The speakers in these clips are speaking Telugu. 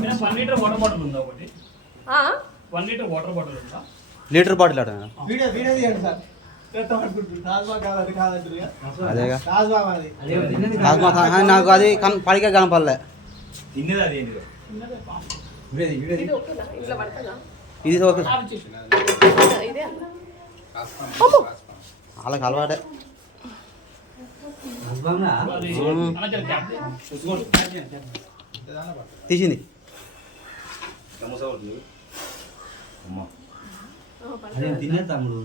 మేడం 1 లీటర్ వాటర్ బాటిల్ ఉందా ఒకటి? 1 లీటర్ వాటర్ బాటిల్ ఉందా? లీటర్ బాటిల్ అట వీడియో తీయండి సార్. అదేగా నాకు అది పడికే కనపడలే. ఇది ఓకే వాళ్ళకి అలవాటే. తీసింది తినే తమ్ముడు.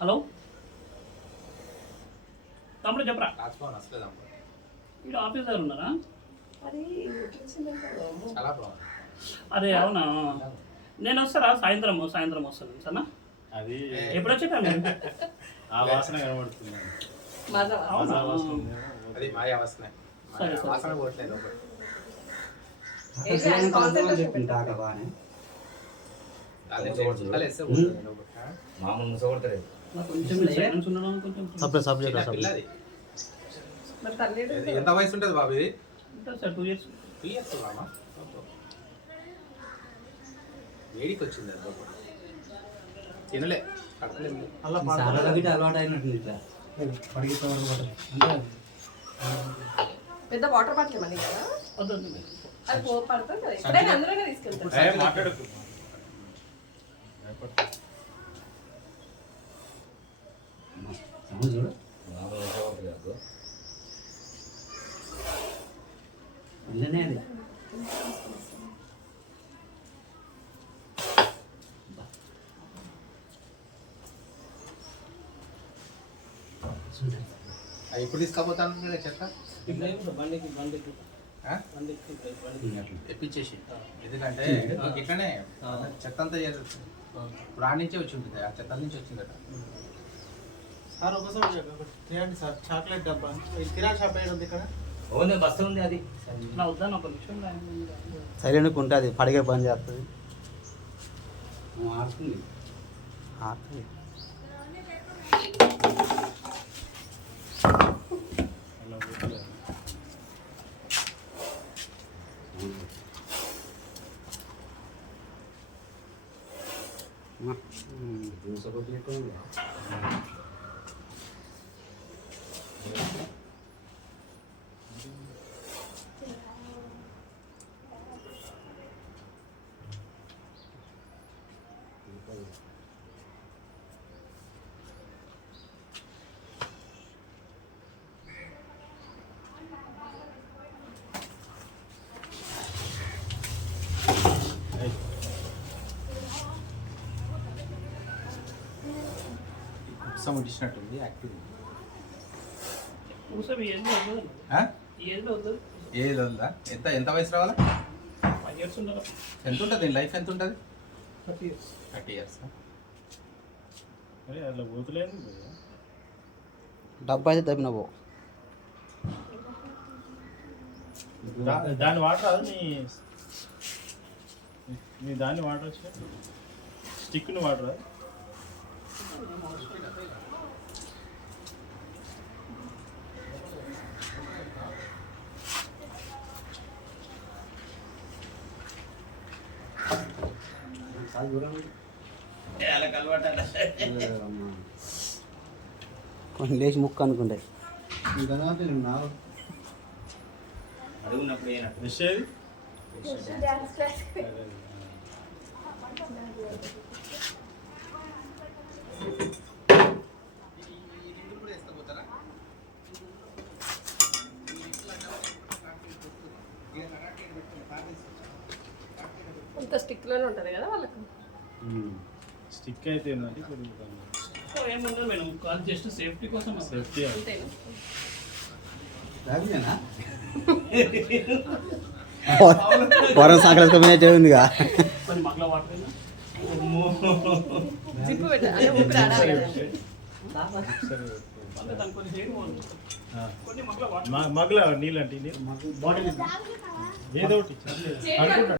హలో తమ్ముడు చెప్పరా? వీడు ఆఫీస్ దగ్గర ఉన్నారా? అదే అవునా, నేను వస్తారా? సాయంత్రం వస్తాను సరేనా? అది ఎప్పుడు వచ్చేటా? ఆ వాసన కనబడుతుంది. ఎంత వయసు ఉంటుంది బాబు? ఇది సార్ 2 years. 2 years బాబా. వేడికి వచ్చింది తినలే అలవాటు అయినట్టు పెద్ద వాటర్ బాటిల్ ఇవ్వండి కదా, అది పడుతుంది కదా, ఎప్పుడైనా అందులోనే తీసుకెళ్తాను. మాట్లాడకు. చూడు ఇల్లనే అది ఇప్పుడు తీసుకపోతాను చెత్త తెప్పించేసి, ఎందుకంటే ఇట్లనే చెత్త అంతా ఇప్పుడు ఆడ నుంచే వచ్చి ఉంటుంది, ఆ చెత్త నుంచి వచ్చిందట. సార్ ఒకసారి తీయండి సార్, చాక్లెట్ డబ్బా కిరాణా షాప్ ఉంది ఇక్కడ, బస్సు ఉంది. అది వద్దాను ఒక నిమిషం. సైలెంట్గా ఉంటుంది, పడిగే పని చేస్తుంది. ఆడుతుంది ఇచ్చినట్టుంది యాక్టివ్. ఏది ఉందా? ఎంత వయసు రావాలా? 5 years ఉండాలి. ఎంత ఉంటుంది లైఫ్? ఎంత ఉంటుంది? 30 years. అట్లా పోతలేదు. డబ్బా అయితే తప్పిన పో. దాన్ని వాటర్ అది నీ దాన్ని వాటర్ వచ్చి స్టిక్ని వాటర్ కొంచెం లేచి ముక్క అనుకుంటాయి. విషయం ఇంత స్టిక్లోనే ఉంటుంది కదా వాళ్ళకు. స్టిక్ అయితే ఏంటంటే ఏముండదు మేడం, కాల్ జస్ట్ సేఫ్టీ కోసం. సేఫ్టీ పొరం సంక్రాంతి ఉందిగా. కొంచెం మగ్ల వాటర్ జిప్పు పెట్టాలి, ఊపిరి ఆడాలి కదా. అంటే దానికి కొంచెం హెయిర్ కొన్ని మగ్గుల వాటర్ మగ్గుల నీళ్ళు అంటే బాటిల్ ఏదో ఒకటి చేతి